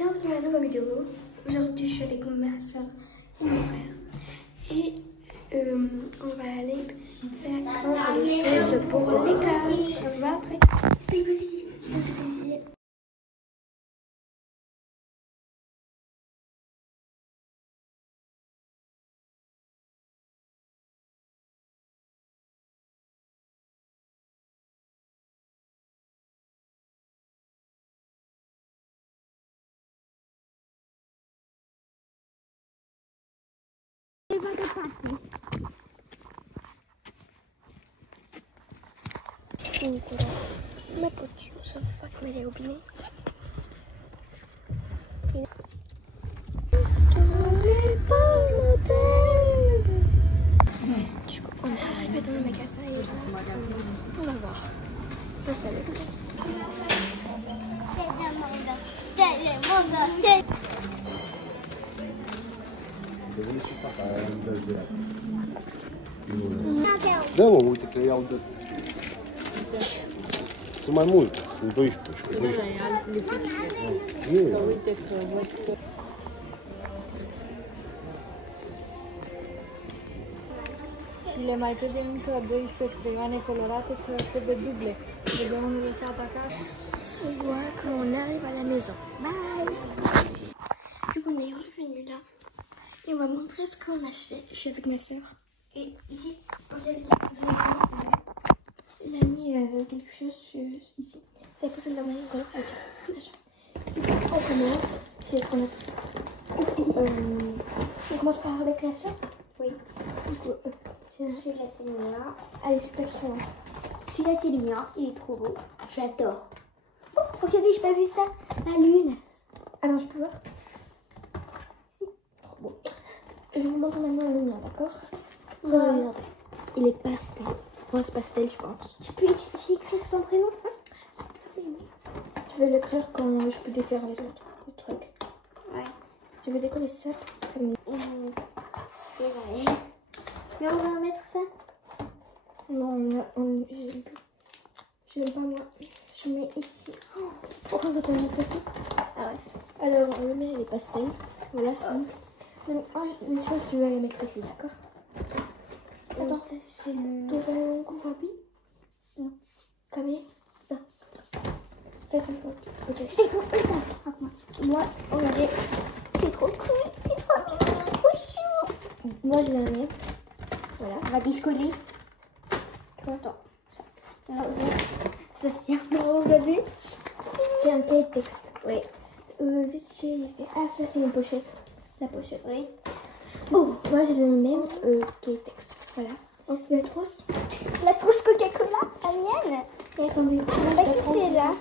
Bienvenue à une nouvelle vidéo. Aujourd'hui je suis avec ma soeur et mon frère. Et on va aller faire prendre les choses pour l'école. On se voit après. Donc ma voiture, ça va que me l'ai oublié. Du coup, on est arrivé dans le magasin et on va voir. Reste avec nous. Da, mă, uite că iau de astea. Sunt mai multe, sunt 12 și 12. Da, alți lipici. Că uite că văd că... Și le mai trebuie încă 12 creioane colorate că trebuie duble. Trebuie unul lăsat acasă. Se voit quand on arrive à la maison. Bye. Du coup, on est revenu là. Et on va montrer ce qu'on a acheté. Je suis avec ma soeur. Et ici, il a mis quelque chose ici. C'est à cause de la moyenne qu'on a acheté. Du coup, on commence. C'est qu'on a tout ça. Du coup, on commence par avec la soeur. Oui. Du coup, Celui-là c'est le mien. allez, c'est toi qui commence. Celui-là c'est le mien. Il est trop beau. J'adore. Oh, regardez, j'ai pas vu ça. La lune. Attends, je peux voir? Si. Trop beau. Je vous montre maintenant le mien, d'accord? Regardez. Il est pastel. Rose pastel, je pense. Tu peux écrire ton prénom? Je vais l'écrire quand je peux défaire les autres trucs. Ouais. Je vais décoller ça parce que ça me... C'est vrai. Mais on va mettre ça? Non, j'aime pas moi. Je mets ici. Oh, pourquoi on va pas le mettre ici? Ah ouais. Alors, le mien il est pastel. Voilà, c'est bon. Les choses, je vais les mettre ici, d'accord? Attends, c'est le... Ton copie? Non. Camille? Non. Ça, c'est le copie. C'est quoi ça? Moi, regardez. C'est trop cool. C'est trop mignon. Trop chou. Moi, je l'ai mis. Voilà. On va discoller. Attends. Ça. Alors, ça sert. Regardez. C'est un cahier de texte. Oui. Ah, ça, c'est une pochette. La pochette. Oui. Oh, moi, j'ai le même cahier de texte. Voilà. La trousse. La trousse Coca-Cola, la mienne. Et attendez. On va qui c'est là.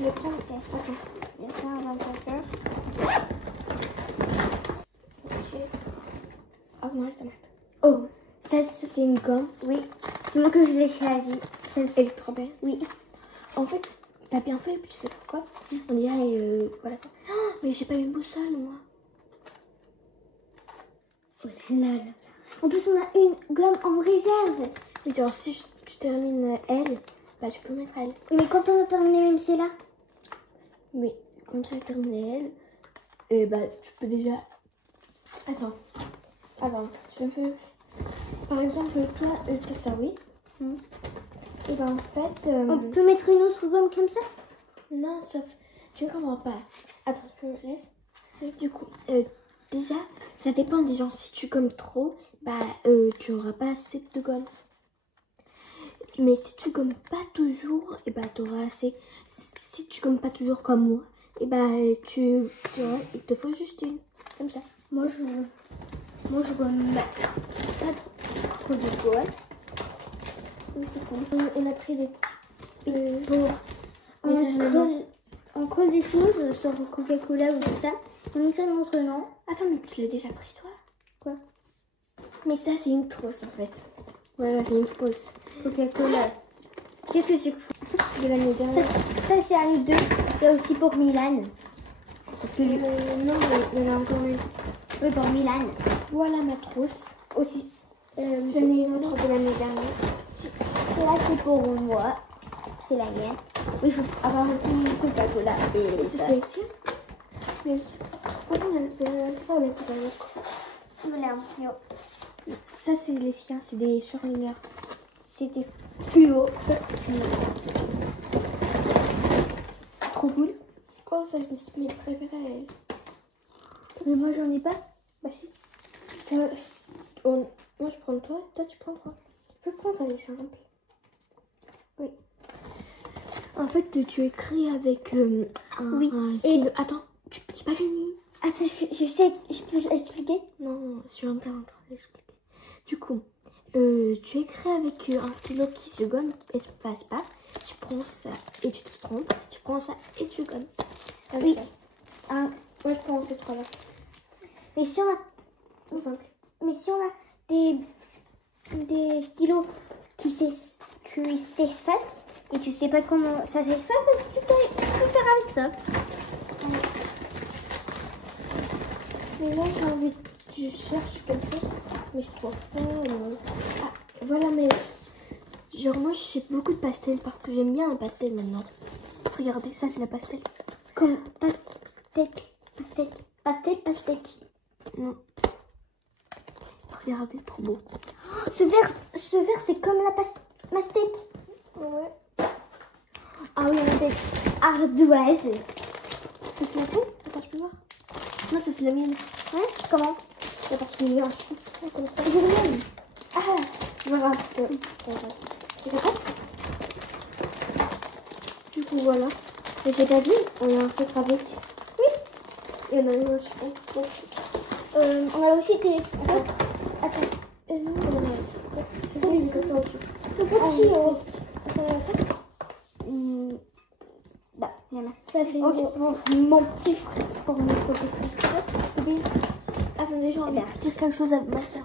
Le prends. Attends. Il y a ça avant de faire. Oh, moi, je te mets. Oh, ça c'est une gomme. Oui. C'est moi que je l'ai choisi. Elle est trop belle. Oui. En fait, t'as bien fait, puis tu sais pourquoi. On dirait, voilà. Oh, mais j'ai pas une boussole, moi. Oh là là. En plus, on a une gomme en réserve. Et genre, si tu termines elle, bah tu peux mettre elle. Oui, mais quand on a terminé même celle-là. Oui, quand tu as terminé elle, bah tu peux déjà... Attends, je me fais... Par exemple, toi, t'as ça, oui. Et ben en fait... On peut mettre une autre gomme comme ça? Non, sauf... Tu ne comprends pas. Attends, tu me laisses. Du coup, déjà, ça dépend des gens. Si tu gommes trop, bah tu n'auras pas assez de gomme. Mais si tu gommes pas toujours, et bah tu auras assez. Si tu gommes pas toujours comme moi, et bah il te faut juste une. Comme ça. Moi, je gomme pas trop de gomme. Oui, c'est cool. On a pris des petits... On colle des choses sur Coca-Cola ou tout ça. On écrit notre nom. Attends, mais tu l'as déjà pris, toi? Quoi? Mais ça, c'est une trousse, en fait. Voilà, c'est une trousse. Coca-Cola. Qu'est-ce que tu fais De l'année dernière. Ça c'est un 2. Il y a aussi pour Milan. Parce que Non, mais il y en a encore une. oui, pour Milan. Voilà ma trousse. Aussi. J'en ai une autre de l'année dernière. Celle-là c'est pour moi. C'est la mienne. Oui, il faut avoir aussi une Coca-Cola. Et C'est ça. celle-ci? Mais cosa nella speranza le cose. Voilà, yo. Ça, c'est les siens, c'est des surligneurs. C'était fluo. C'est Trop cool. Oh, ça, c'est mes préférés. Mais moi, j'en ai pas. Bah, si. Ça, moi, je prends toi tu prends toi. Je peux prendre les simples. Oui. En fait, tu écris avec Oui. un stylo. Attends, tu pas fini. Attends, je sais, je peux expliquer? Non, je suis encore en train d'expliquer. Du coup, tu écris avec un stylo qui se gomme et se passe pas. Tu prends ça et tu te trompes. Tu prends ça et tu gommes. Comme Oui. ça. Ah, moi je prends ces trois-là. Mais si on a, C'est simple. mais si on a des stylos qui s'espacent et tu sais pas comment ça s'espace, tu peux faire avec ça. Mais là, j'ai envie. Je cherche quelque chose, mais je trouve pas. Ah, voilà, mais. Genre, moi, j'ai beaucoup de pastels parce que j'aime bien le pastel maintenant. Regardez, ça, c'est la pastel. Comme pastèque. Non. Regardez, trop beau. Oh, ce verre, c'est comme la pastèque. Ouais. Ah oui, avec ardoise. Ça, c'est la tienne? Attends, je peux voir. Non, ça, c'est la mienne. Hein? Comment? C'est parce qu'il y a un truc comme ça. J'ai le même. Ah, voilà. C'est ça? Du coup, voilà. Et j'ai pas dit, on a un truc avec. Oui. Il y en a une aussi. On a aussi des feutres. Attends. Non, on a Le c'est petit. ça, ok. Le petit. Bah, Il y en a. ça, c'est Mon petit frère. pour notre petit frère. Oui. Attendez, j'ai envie de dire quelque chose à ma soeur.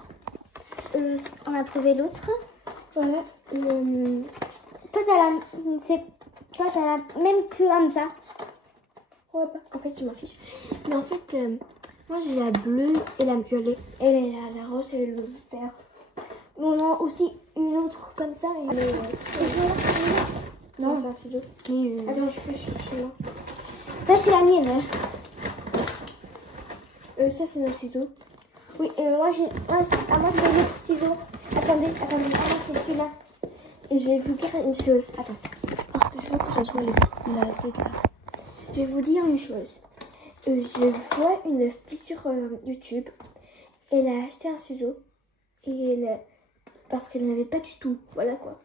On a trouvé l'autre. Voilà. Toi, t'as la même que Hamza. Ouais, bah, en fait, je m'en fiche. Mais en fait, moi, j'ai la bleue et la violet. Elle est la rose et le vert. On a aussi une autre comme ça. Mais... Non, c'est un stylo. Mais, Attends, je peux chercher moi. ça, c'est la mienne. Ça, c'est nos ciseaux. Oui, moi, c'est l'autre ciseau. Attendez. Moi, c'est celui-là. Et je vais vous dire une chose. Attends. Parce que je veux que ça soit la tête là. Je vais vous dire une chose. Je vois une fille sur YouTube. Elle a acheté un ciseau. Et parce qu'elle n'avait pas du tout. Voilà quoi.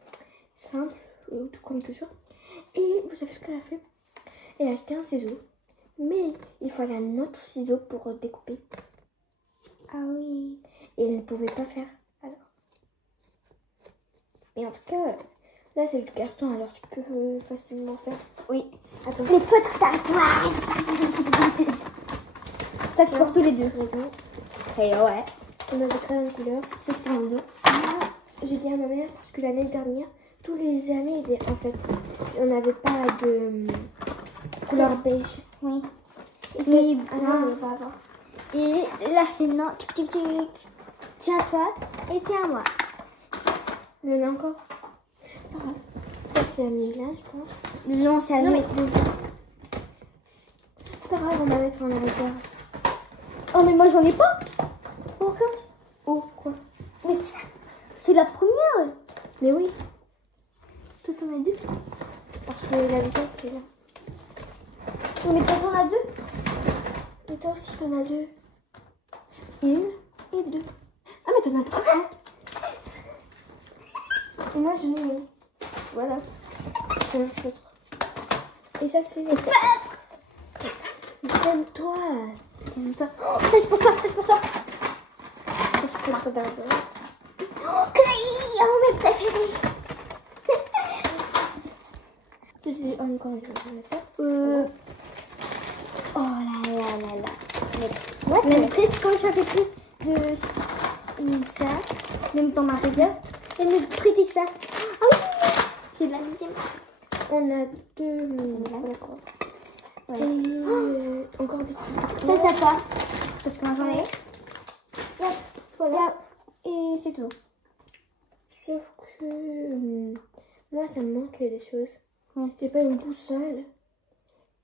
Simple, tout comme toujours. Et vous savez ce qu'elle a fait? Elle a acheté un ciseau. Mais il fallait un autre ciseau pour découper. Ah oui. Et elle ne pouvait pas faire. Alors. Mais en tout cas, là c'est du carton, alors tu peux facilement faire. Oui. Attends. Les feutres d'ardoise. Ça, c'est pour tous les deux. Et ouais. On a des crayons de couleur. Ça c'est pour les deux. J'ai dit à ma mère parce que l'année dernière, toutes les années, en fait, on n'avait pas de couleur beige. Oui. Et Oui, ah non, on va avoir. Et là, c'est non. Tic, tic, tic. Tiens toi et tiens moi. Il y en a encore. C'est pas grave. Ça c'est un Milan, je pense. Non, c'est à Non, nous. mais c'est pas grave, on va mettre en réserve. Oh, mais moi, j'en ai pas. Pourquoi? Oh, quoi? Mais ça, c'est la première. Mais oui, Toi, t'en as deux. parce que la deuxième c'est là. Mais toi, t'en as deux. Et toi aussi, t'en as deux. Une et deux. Ah, mais t'en as trois. Et moi, j'en ai une. Voilà. C'est un feutre. Et ça, c'est les feutres. Calme-toi. Calme-toi. Oh, ça, c'est pour toi. Ça, c'est pour toi. Ça, c'est pour le barbare. Oh, Grahi, mes préférés. C'est encore une chose. Ça. Oh là là là là. Même presque quand j'avais pris de ça, même dans ma réserve, elle me prêtait ça. Ah oui, c'est de la deuxième. On a deux. Voilà. Voilà. Et encore des trucs. Ça, ça part. Parce que moi j'en ai. Là, Voilà. et c'est tout. Sauf que moi, ça me manque des choses. Ouais. J'ai pas une boussole.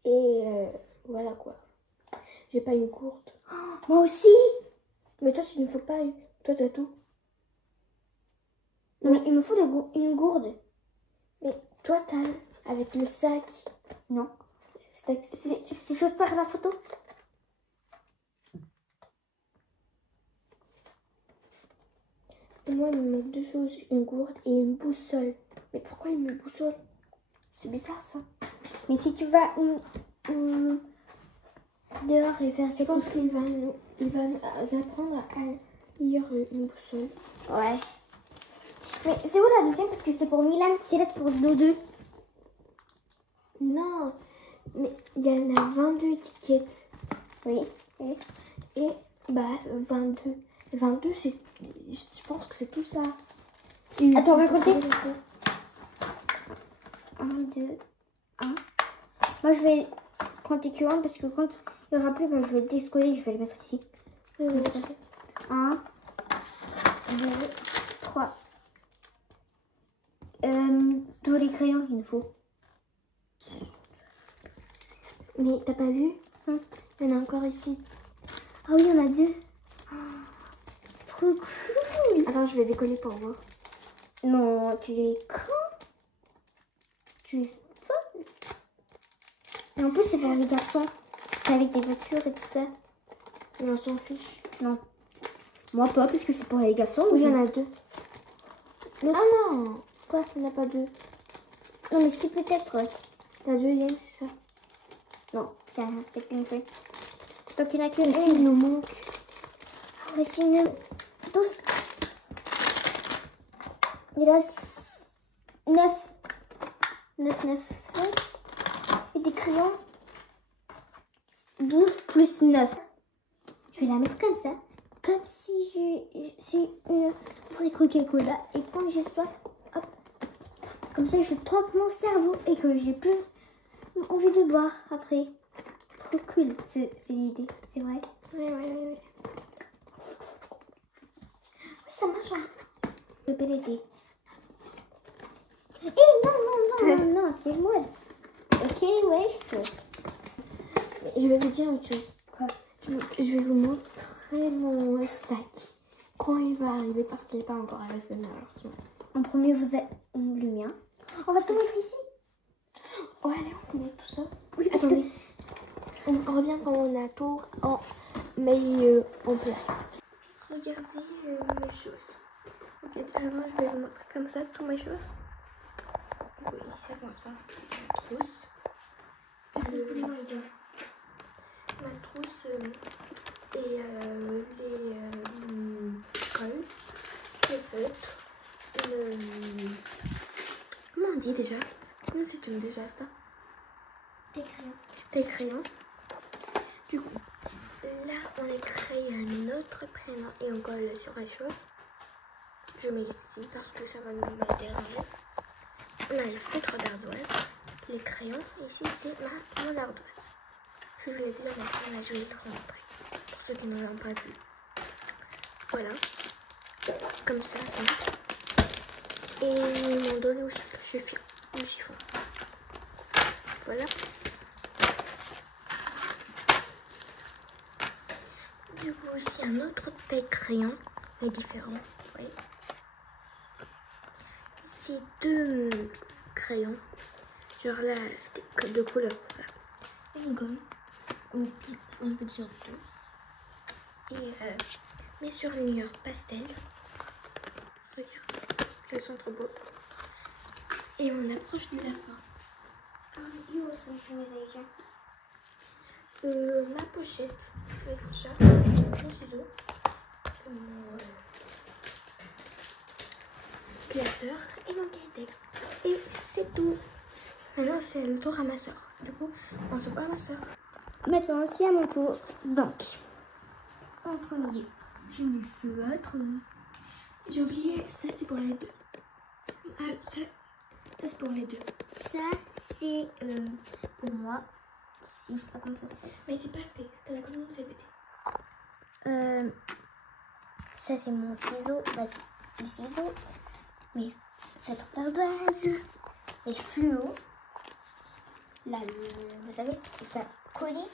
Et voilà quoi. J'ai pas une gourde. Moi aussi. Mais toi, il ne faut pas. Toi, t'as tout. Mais il me faut une gourde. Mais toi, t'as avec le sac. Non. C'est chose par la photo. Moi, il me manque 2 choses, une gourde et une boussole. Mais pourquoi il me met boussole? C'est bizarre ça. Mais si tu vas dehors et faire Je quelque pense chose. qu'il va nous apprendre à lire une boussole. Ouais. Mais c'est où la deuxième? Parce que c'est pour Milan, c'est là pour nous deux. Non, mais il y en a 22 étiquettes. Oui. Et bah 22. 22, c'est. Je pense que c'est tout ça. Attends, on va compter. 1, 2, 1. Moi, je vais compter que 1 parce que quand il y aura plus, bah, je vais le décoller, je vais le mettre ici. Comme ça. 1, 2, 3. Tous les crayons qu'il nous faut. Mais t'as pas vu? Il y en a encore ici. Ah oui, il y en a 2. Trop cool. Attends, je vais décoller pour voir. Non, tu es con. Tu es folle. Et en plus, c'est pour les garçons. C'est avec des voitures et tout ça. Et on s'en fiche. Non. Moi pas, parce que c'est pour les garçons. Oui, il y en a 2. L'autre, Ah non! Quoi? Il n'y en a pas 2. non, mais c'est peut-être. La deuxième, c'est ça. Non, c'est qu'une feuille. Donc il n'y en a qu'une. Ici, il nous manque. Ah ouais, c'est une. Tous. Il a 9. 9. Et des crayons. 12 plus 9. Je vais la mettre comme ça. Comme si c'est une vraie Coca-Cola. Et quand j'ai soif, hop. Comme ça, je trempe mon cerveau et que j'ai plus envie de boire après. Trop cool, c'est l'idée, c'est vrai. Oui. Oui, ça marche. Hein. Le PLD. Non, c'est moi. Ok, ouais, je peux. Je vais vous dire une chose. Quoi? Je vais vous montrer mon sac. Quand il va arriver, parce qu'il n'est pas encore arrivé malheureusement. En premier, vous êtes le mien. On va tout mettre ici. Oh, allez, on met tout ça. Oui, parce Attendez. On revient quand on a tout en place. Regardez mes choses. Ok, alors je vais vous montrer comme ça toutes mes choses. Donc, ici, ça commence par ma trousse. Ma trousse et les cols, les feutres, comment on dit déjà? Comment c'est déjà ça? Tes crayons. Du coup, là on écrit notre prénom et on colle sur les choses. Je mets ici parce que ça va nous déranger. On a le feutre d'ardoise, les crayons, et ici c'est mon ardoise. Je vous l'ai dit la mettre, mais je vais le remontrer pour ceux qui ne l'ont pas vu. Voilà, comme ça, simple. Et ils m'ont donné aussi le chiffon. Voilà. Du coup, aussi un autre taille crayon, mais différent. Vous voyez. Ici 2 crayons, genre là, de couleur. Voilà. Une gomme, ou on peut dire 2. Et mais sur les murs pastel. Regarde, elles sont trop beaux. Et on approche de la fin. Ma pochette avec le chat, mon ciseau, mon classeur et mon cahier texte. Et c'est tout. Maintenant c'est le tour à ma soeur. Du coup, on se voit à ma soeur. Maintenant, c'est à mon tour. Donc, en premier, j'ai mes feutres. J'ai oublié, ça c'est pour les 2. Ça c'est pour les 2. Ça, c'est pour moi. Je sais pas comment ça s'appelle. Mais t'es pas le t'as la commande CBT. Ça, c'est mon ciseau. Vas-y, le ciseau. Mes feutres d'ardoise. Mes fluos. Là, vous savez, ça colis.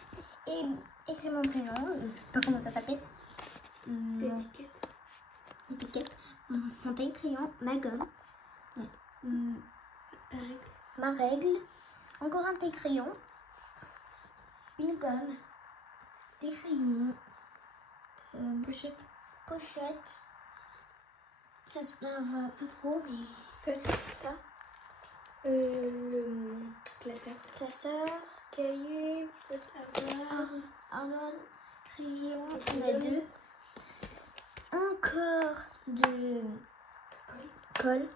Et écrire mon prénom. Je sais pas comment ça s'appelle. L'étiquette. Étiquette. Mon taille crayon. Ma gomme. Ta règle. Ma règle. Encore un taille crayon. Une gomme. Des crayons. Pochette. Pochette. Ça se va pas trop, mais Feutre. Ça. Le classeur. classeur, cahier, Feutre à ardoise, crayon, on a deux. Encore de colle.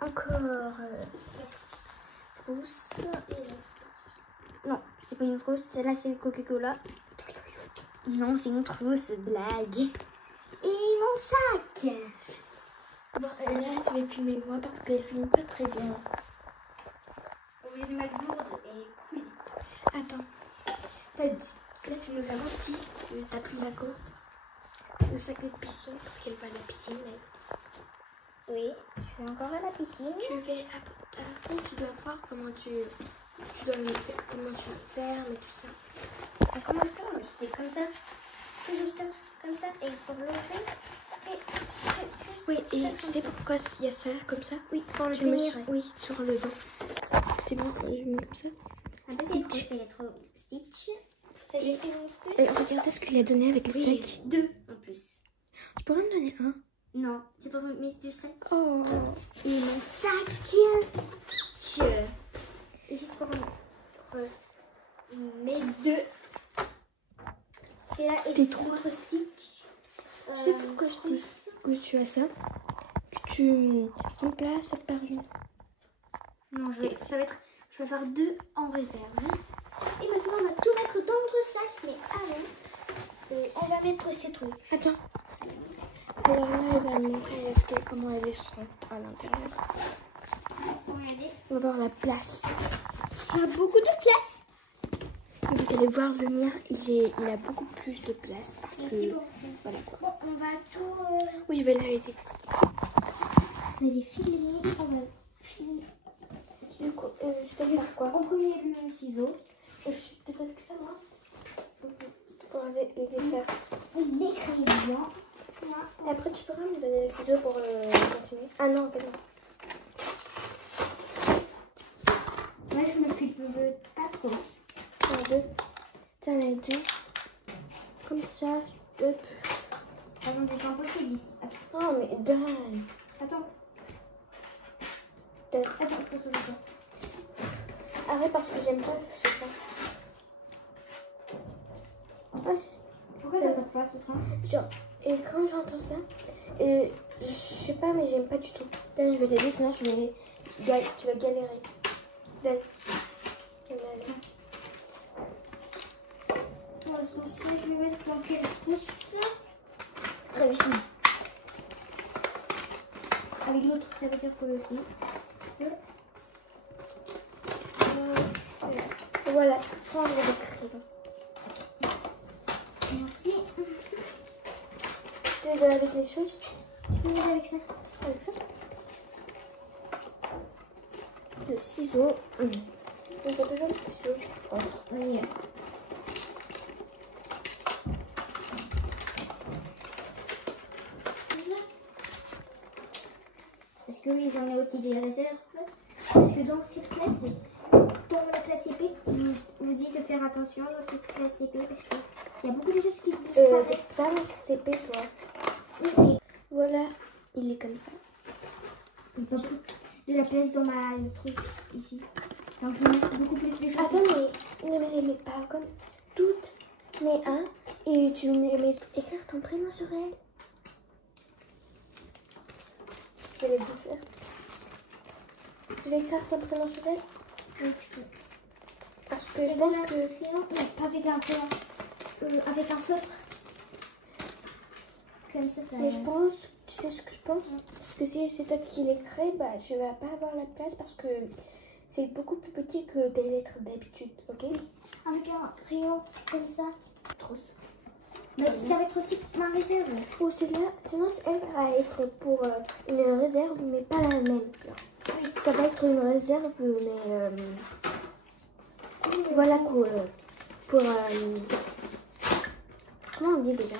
Encore trousse. Non, c'est pas une trousse, celle-là c'est une Coca-Cola. Non, c'est une trousse, blague. Et mon sac. Bon, là, je vais filmer moi parce qu'elle filme pas très bien. Au lieu de ma gourde, elle est cool. Attends. T'as dit. Là, tu nous as menti que t'as pris la gourde. Le sac de piscine parce qu'elle va à la piscine. Elle. Oui, je suis encore à la piscine. Tu vais. Après, tu dois voir comment tu dois le faire, comment tu le fermes et tout ça. Ah, comment ça? Je fais comme ça. Tout juste comme ça. Et pour l'ouvrir. Et juste. Oui, et tu sais pourquoi il y a ça comme ça? Oui, pour le Je mets tenir. oui, sur le dos. C'est bon, je mets comme ça. Un peu c'est les trop Stitch. C'est les Et regarde ce qu'il a donné avec le sac. deux en plus. Tu pourrais me donner un? Non, c'est pour mes deux sacs. Oh. Et mon sac Stitch. Et c'est pour mes deux. C'est là et T'es c'est trop- l'autre Stitch. Tu sais pourquoi je dis que tu as ça? Que tu remplaces par une. Non, ça va être. Je vais faire deux en réserve. Et maintenant, on va tout mettre dans notre sac. Mais avant, on va mettre ces trucs. Attends. Alors là, elle va me montrer comment elle est à l'intérieur. Regardez. On va voir la place. Il y a beaucoup de place. Et vous allez voir le mien, il a beaucoup plus de place. Parce Merci que. beaucoup. Voilà quoi. Bon, on va tout. Oui, je vais l'arrêter. Vous allez filmer. On va filmer. Du coup, je t'ai dit pourquoi. En premier, le ciseau. Je suis peut-être avec ça, moi. Pour les défaire. Les crayons. Et après, tu pourras me donner les ciseaux pour continuer. Ah non, en fait, non. Moi, je me filme pas trop. T'en as deux. T'en as deux. Comme ça. Hop. Attendez, c'est impossible ici. Oh, mais donne. Attends. Donne. Attends. Arrête parce que j'aime pas ce ça. Ah, Pourquoi t'as cette face au fond? genre, et quand j'entends ça, je sais pas, mais j'aime pas du tout. Donne, je vais t'aider, sinon tu vas galérer. Donne. Pour la sauce, je vais mettre dans quelle trousse? Réussi. Avec l'autre, ça veut dire quoi aussi? Voilà, prendre le crayon. Merci. Je te donne avec les choses. Je peux m'aider avec ça? Avec ça. Le ciseau. Il faut toujours le ciseau. Oui. Parce que oui, j'en ai aussi des réserves. Parce que dans cette classe, dans la classe épée, on vous dit de faire attention dans cette classe épée parce qu'il y a beaucoup de choses qui disparaissent. Pas le CP, toi. Oui, mais Voilà, il est comme ça. il n'y a pas beaucoup de la place dans ma truc ici. Donc je vais mettre beaucoup plus de choses. Attends, mais ne les mets pas comme toutes, mais un, et tu me mets écrire ton prénom sur elle. Je vais les faire. Je vais écrire ton prénom sur elle. Parce que je pense que. Pas avec un crayon, avec un feutre. Comme ça, ça. Mais je pense, tu sais ce que je pense? Que si c'est toi qui l'écris, bah je vais pas avoir la place parce que c'est beaucoup plus petit que tes lettres d'habitude, ok? Avec un crayon comme ça. Trousse. Mais ça va être aussi ma réserve. Ou celle-là, sinon elle va être pour une réserve, mais pas la même. Oui. Ça va être une réserve, mais voilà quoi. pour... comment on dit déjà?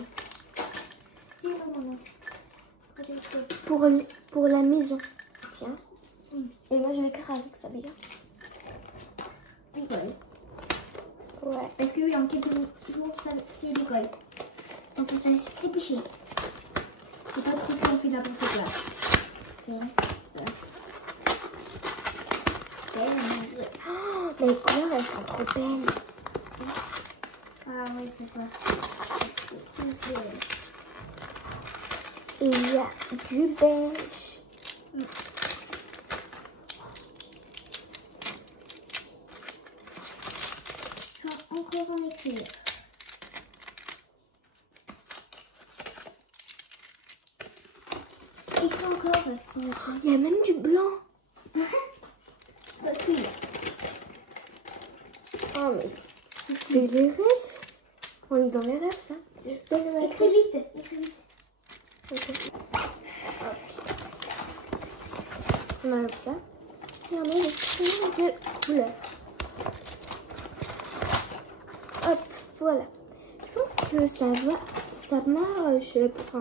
Pour la maison. Tiens. Et moi, je vais écrire avec ça, bien. L'école. Ouais. Parce que oui, en quelques jours, c'est l'école. Donc on t'a réfléchi. C'est pas trop qu'on fait n'importe quoi. C'est ça. Oh, les couleurs, elles sont trop belles. Ah oui, c'est quoi? Et il y a du beige. Je vais encore en écrire. Écris encore. Il y a même du blanc. Ok. Oh, mais c'est les rêves. On est dans les rêves, ça. Écris vite. Écris vite. Ok. Hop. On enlève ça. Et on met les crayons de couleur. Hop, voilà. Je pense que ça va. Ça marche pour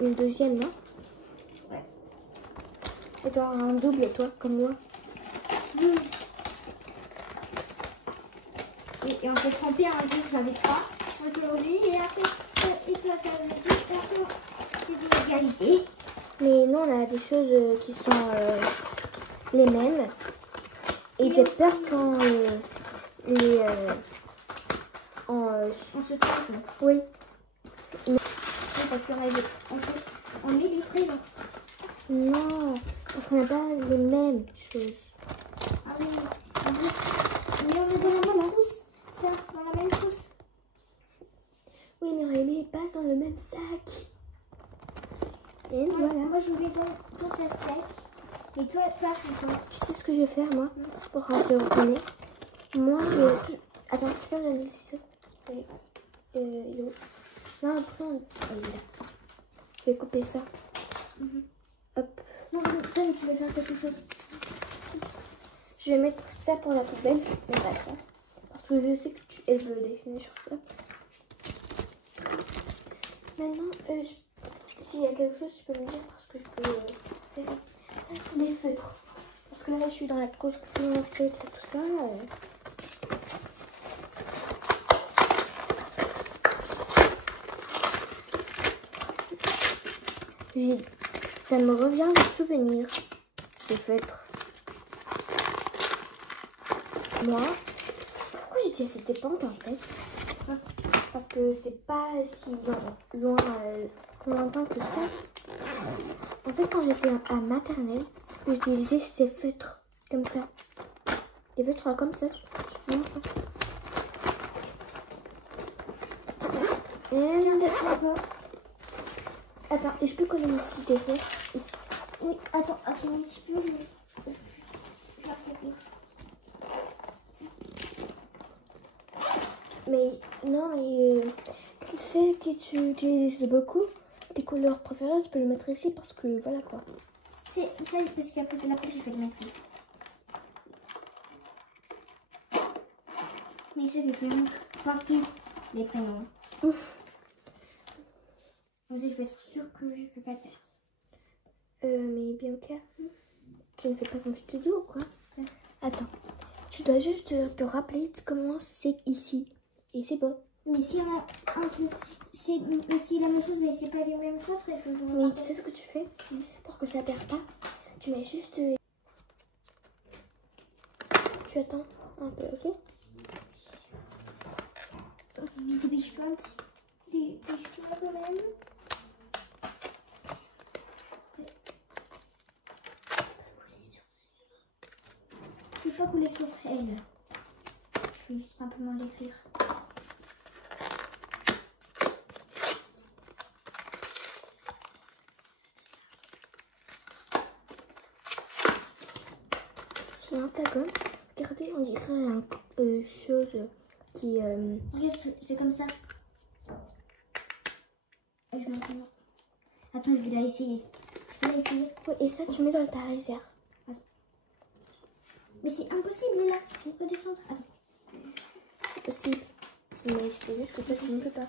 une deuxième, non? Ouais. Et toi, un double, toi, comme moi. Et on s'est trompé un jour, j'avais 3 aujourd'hui, et après, il faut faire le 2, et après, c'est de l'égalité. Mais nous, on a des choses qui sont les mêmes. Et j'ai peur quand On se trompe. oui. Oui, parce on met les prénoms. Non, parce qu'on n'a pas les mêmes choses. Ah oui, en plus, mais on est dans la même trousse. Ça, dans la même trousse. Oui, mais on les met pas dans le même sac. Et voilà. Moi, je vais dans ce sac. Et toi, c'est quoi? Tu sais ce que je vais faire, moi, pour qu'on se reconnaisse. Moi, je... Attends, tu peux me donner le ciseau? Oui. Il est où? Non, après, il est là. Je vais couper ça. Hop. Non, Tom, tu veux faire quelque chose? Je vais mettre ça pour la poubelle, mais pas ça. Parce que je sais que elle veut dessiner sur ça. Maintenant, s'il y a quelque chose, tu peux me dire parce que je peux faire des feutres. Parce que là, je suis dans la grosse crayon feutre et tout ça. Ça me revient de souvenirs, ces feutres. Moi, pourquoi j'étais à cette époque en fait? Parce que c'est pas si lointain que ça. En fait, quand j'étais à maternelle, j'utilisais ces feutres comme ça. Des feutres comme ça. Je montre. Attends, et je peux coller ici des feutres ici. Oui, attends un petit peu, je vais regarder. Mais non, mais tu sais que tu utilises beaucoup tes couleurs préférées, tu peux le mettre ici parce que voilà quoi. C'est ça, parce qu'après de la place, je vais le mettre ici. Mais je sais que je vais mettre partout les prénoms. Ouf. Comme ça, je vais être sûre que je ne fais pas de perte. Mais bien ok. Tu ne fais pas comme je te dis ou quoi? Attends, tu dois juste te rappeler comment c'est ici. Et c'est bon. Mais si on a un truc, c'est aussi la même chose, mais c'est pas les mêmes choses. Mais tu sais ce que tu fais? Pour que ça perde pas, tu mets juste... Tu attends un peu, ok? Mais dépêche-toi un petit. Dépêche-toi quand même. Il faut pas couler sur elle. Je vais simplement l'écrire. Sinon, ta gomme, regardez, on dirait une chose qui... Regarde, c'est comme ça. Attends, je vais la essayer. Je vais la essayer. Oui, et ça, tu mets dans ta réserve. Mais c'est impossible là, c'est pas descendre. Attends. C'est possible. Mais c'est juste que toi, tu ne peux pas.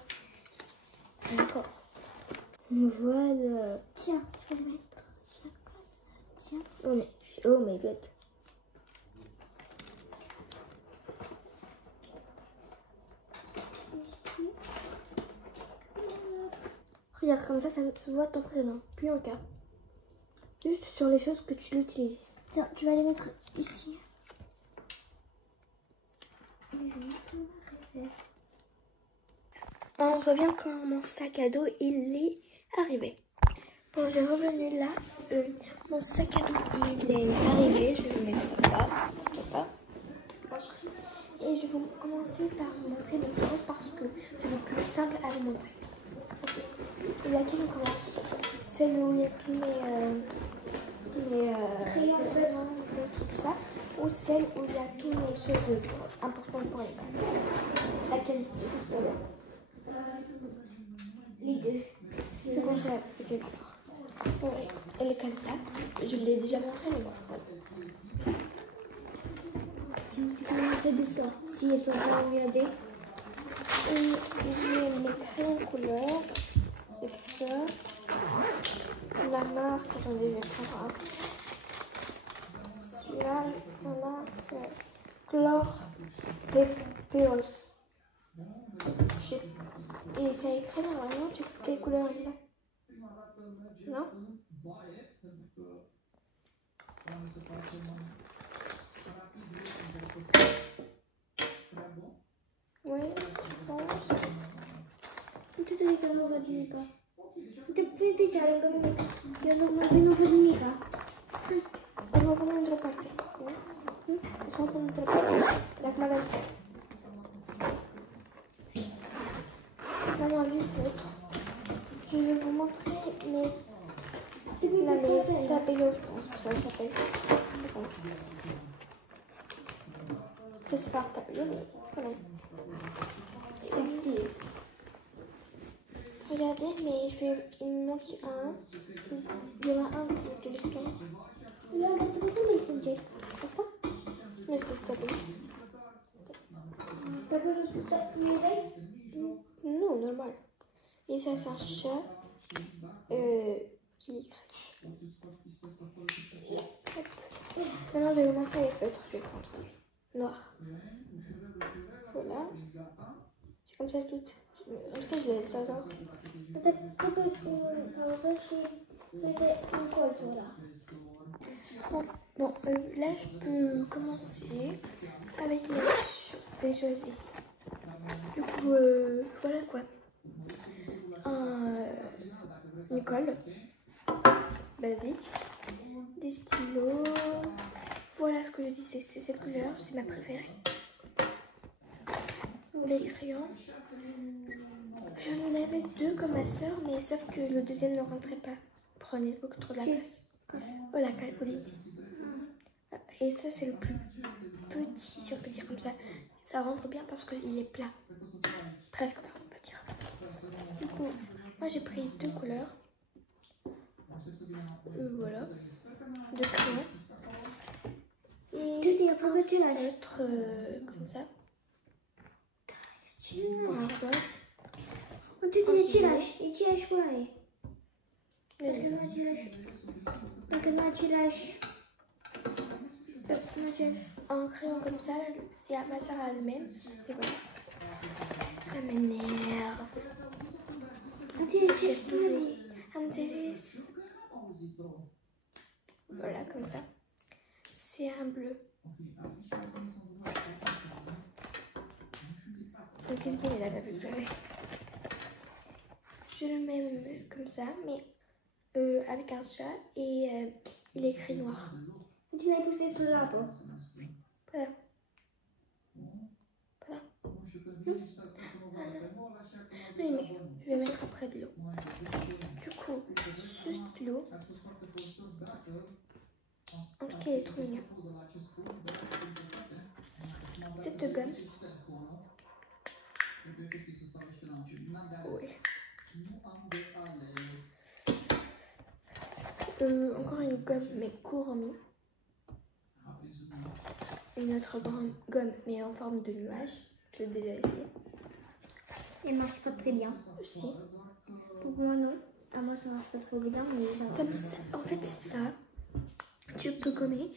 D'accord. Voilà. Tiens, je vais mettre ça comme ça. Tiens. Oh my god. Regarde, comme ça se voit ton prénom. Puis en cas. Juste sur les choses que tu l'utilises. Tiens, tu vas les mettre ici. Et je vais mettre ma réserve. On revient quand mon sac à dos il est arrivé. Bon, j'ai revenu là. Mon sac à dos il est arrivé. Je vais le mettre là. Et je vais commencer par vous montrer les choses parce que c'est le plus simple à vous montrer. Ok. Et laquelle on commence? Celle où il y a tous mes crayons, feutres, tout ça, ou celle où il y a tous mes choses importantes pour l'école? Laquelle tu dis? Les deux. Je commence avec quelle couleur? Ouais, elle est comme ça. Je l'ai déjà montré, mais bon. Voilà. Je me suis montré 2 fois. Si elle t'en a regardé. Et j'ai mes crayons de couleur. Et tout ça. La marque, attendez, je vais prendre un. Celui-là, la marque Chlore Péos. Et ça écrit normalement, quelle couleur il a? Non? Oui, je pense. Itu tadi kalau buat nikah. Itu jalan kamu yang mau buat nikah. On va prendre une autre partie. On va prendre une autre partie. La couleur. Maintenant, les feutres. Je vais vous montrer mes stabilo, je pense que ça s'appelle. Ça c'est pas stabilo, mais voilà. C'est regardez, mais il me manque un. Il y en a un que je te laisse prendre. Là, tu peux essayer Messenger. Basta? Non, c'est stabilo. T'as pas le médaille? Non, normal. Et ça, c'est un chat qui écrit. Maintenant, je vais vous montrer les feutres. Je vais prendre lui. Noir. Voilà. C'est comme ça tout. En tout cas, je les adore. Peut-être tu peux pauser chez Nicole, là. Bon, là, je peux commencer avec les choses d'ici. Du coup, voilà quoi. Une colle basique, des stylos. Voilà ce que je dis, c'est cette couleur, c'est ma préférée. Les crayons. J'en avais 2 comme ma soeur, mais sauf que le deuxième ne rentrait pas. Prenez beaucoup trop de la place. Voilà, calcodite. Et ça, c'est le plus petit, si on peut dire comme ça. Ça rentre bien parce qu'il est plat. Presque plat, on peut dire. Du coup, moi j'ai pris 2 couleurs. Voilà. 2 crayons. Et L'autre comme ça. En ardoise. Un crayon comme ça, c'est à ma soeur elle-même. Et voilà. Ça m'énerve. Voilà, comme ça. C'est un bleu. C'est qu'est-ce qu'il est là, la vue. Je le mets comme ça, mais avec un chat et il est écrit noir. tu l'as poussé sur le rapport. Voilà. Voilà. Oui, mais je vais mettre après de l'eau. Du coup, ce stylo, en tout cas, il est trop mignon. Cette gomme. Oui. Encore une gomme, mais Kuromi. Une autre gomme, mais en forme de nuage. Je l'ai déjà essayé. Elle marche pas très bien. aussi. Pour moi, non. À moi, ça marche pas très bien, mais ça va. Comme ça, en fait, c'est ça. Tu peux gommer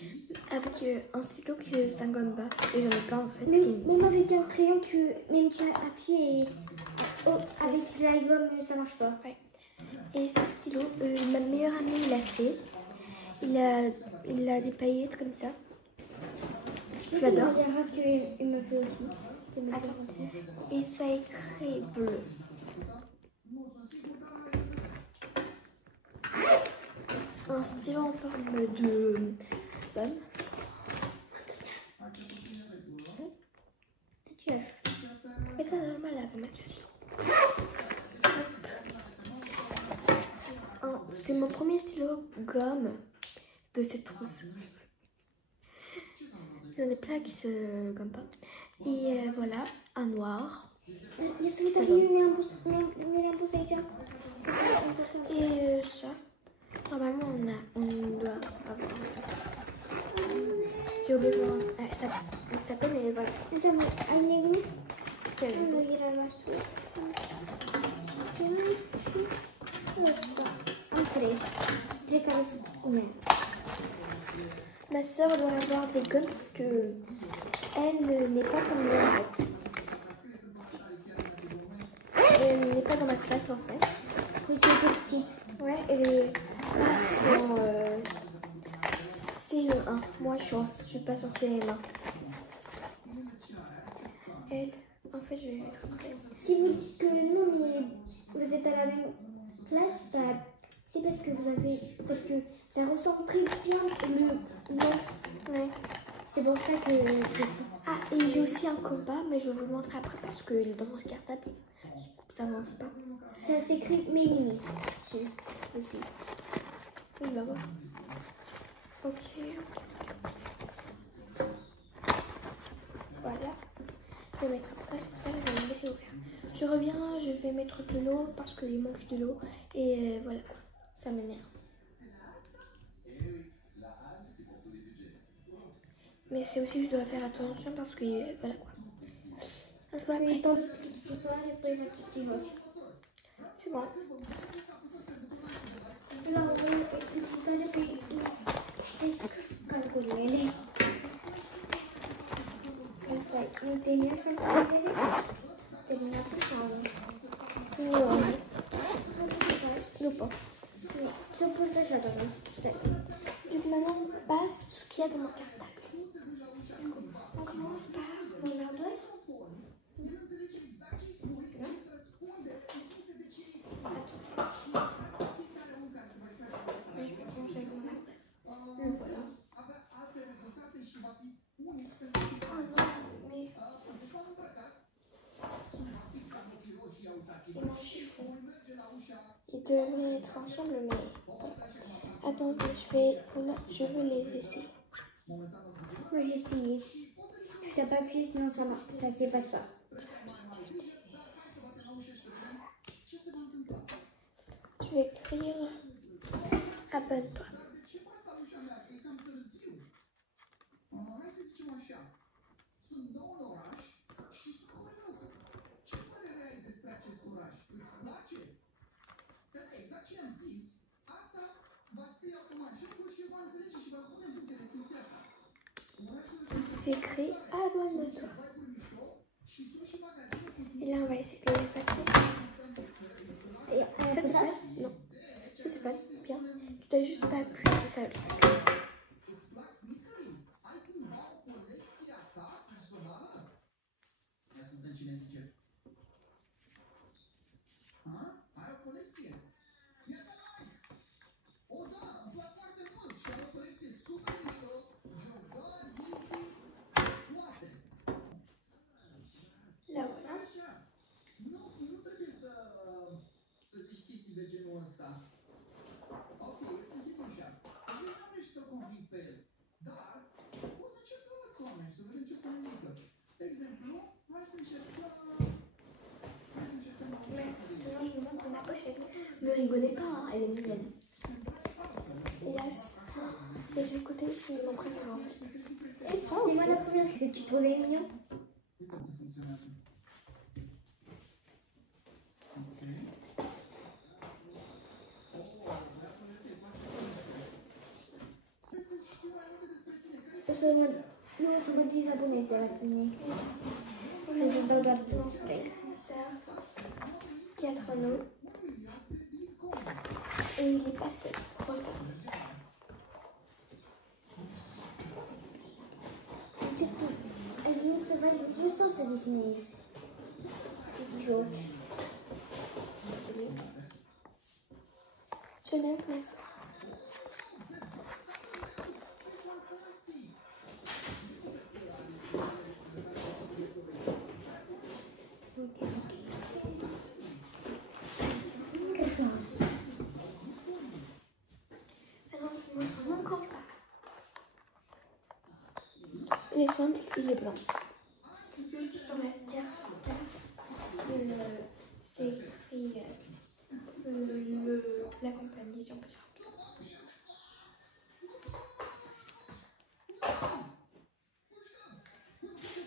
avec un stylo que ça gomme pas. Et j'en ai plein en fait. Même avec un crayon que même tu as appuyé et avec la gomme, ça marche pas. Ouais. Et ce stylo, ma meilleure amie il l'a fait. Il a des paillettes comme ça. Je l'adore. Il me fait aussi. Attends. Et ça écrit bleu. Un stylo en forme de pomme. Tu as Et ça normal là, comment tu as. C'est mon premier stylo gomme de cette trousse. Il y en a plein qui se gomment pas. Et voilà, un noir. Я свою меня déjà. Et ça, normalement on doit avoir. J'ai oublié comment ça s'appelle, mais voilà. Ma soeur doit avoir des gommes parce que elle n'est pas comme moi en fait. Elle n'est pas dans ma classe en fait. Je suis petite. Ouais, elle est passe en CE1. Moi je passe en CM1. Elle, en fait, je vais mettre après. Si vous dites que non, mais vous êtes à la même classe, bah, c'est parce que ça ressemble très bien le nom. Ouais. C'est pour ça que je fais. Ah, et j'ai aussi un compas, mais je vais vous le montrer après parce que dans mon cartable, ça ne montre pas. Ça s'écrit Mélimé. Aussi. Oui, bah voir. Ok. Voilà. Je vais mettre après, c'est pour ça que je vais me laisser ouvert. Je reviens, je vais mettre de l'eau parce qu'il manque de l'eau. Et voilà quoi, ça m'énerve. Mais c'est aussi que je dois faire attention parce que voilà quoi. Ça se voit après. C'est bon. Pas. Donc maintenant on passe ce qu'il y a dans mon cartable. On commence par mon ardoise. Je vais commencer avec mon ardoise. Le voilà. Et mon chiffon. Ils devraient être ensemble, mais attendez, je veux les essayer. Moi j'ai essayé. Je t'ai pas appuyé sinon ça s'efface pas. Je vais écrire abonne-toi. J'écris abonne-toi. Et là on va essayer de l'effacer. Et ça s'efface? Non. Ça s'efface bien. Tu dois juste pas appuyer, c'est ça le truc. Là voilà. Maintenant je vous montre ma pochette. Ne rigolez pas, hein, elle est mignonne. Et là, de ce côté, c'est mon préféré en fait. C'est moi la première que tu trouvais mignon. Są 10 abonés de la tine. Să-și dau doar ție. Quatre anneaux. Et les pastels, rose pastel. Ele să vai joci sau să desenezi? Să te joci. Je l'aime, ma soeur. Il est simple, il est blanc. Juste sur la carte, c'est écrit la compagnie, si on peut dire comme ça.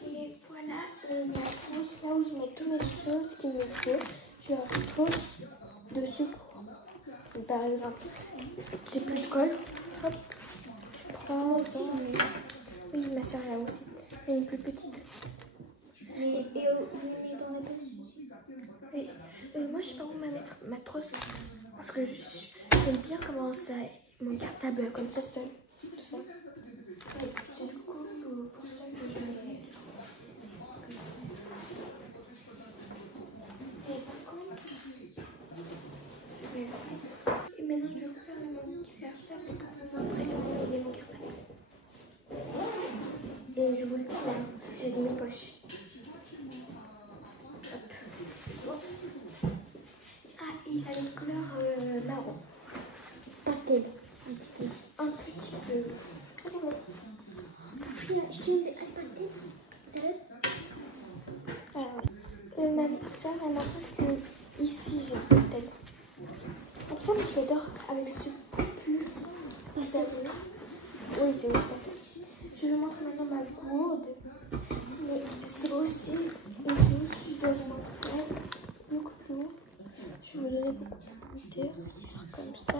Et voilà, il y a tous là où je mets toutes mes choses qu'il me faut. Je leur pose dessus. Par exemple, j'ai plus de colle. Hop, je prends. Oui, ma soeur là aussi, mais une plus petite. Et je le mets dans la poche. Oui. Moi, je sais pas où mettre ma trousse. Parce que j'aime bien comment ça. Mon cartable comme ça seul. Tout ça. Et c'est du coup pour ça que je mets. Et par contre, je vais le mettre. Et maintenant, je vais refaire mon petit cartable pour montrer comment il est mon cartable. Et je vous le dis, j'ai des poches. Hop. Ah, il a les couleurs marron. Pastel. Un petit peu. Je t'ai un pastel. Sérieuse? Alors, ma soeur, elle m'a dit que ici j'ai le pastel. En tout cas, moi j'adore avec ce plus pastel. Oui, c'est aussi pastel. Je vous montre maintenant ma gourde. Mais c'est aussi une chose que je dois vous montrer beaucoup plus haut. Je vais vous donner beaucoup d'intérieur comme ça.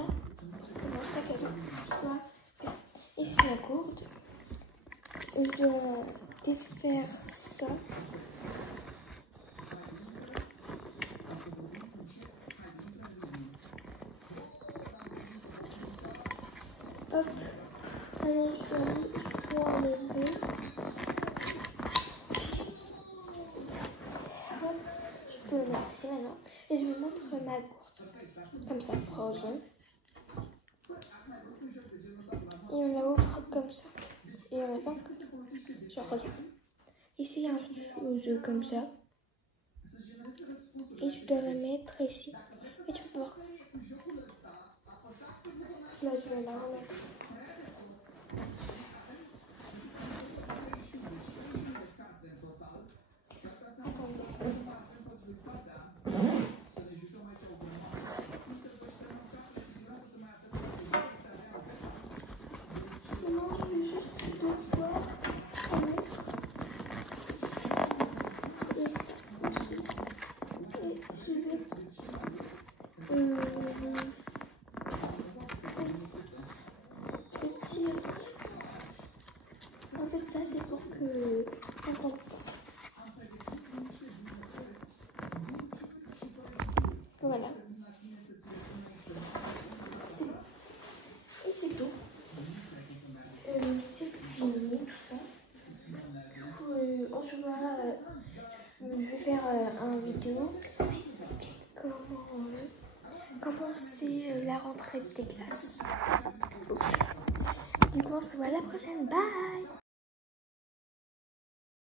Comment ça qu'elle ici c'est la gourde. Je dois défaire ça. Hop. Alors je dois enlever. Hop. Je peux le mettre ici maintenant. Et je vous montre ma gourde. Comme ça, frozen. Et on la ouvre comme ça. Et on la ferme comme ça. Genre, regarde. Ici, il y a une chose comme ça. Et je dois la mettre ici. Et tu peux voir ça. Là, je vais la remettre. En fait, ça c'est pour que ça rentre pas. Voilà. Et c'est tout. C'est fini tout ça. Du coup, on se voit. Je vais faire un vidéo. Comment c'est la rentrée des classes. Du coup, on se voit la prochaine. Bye!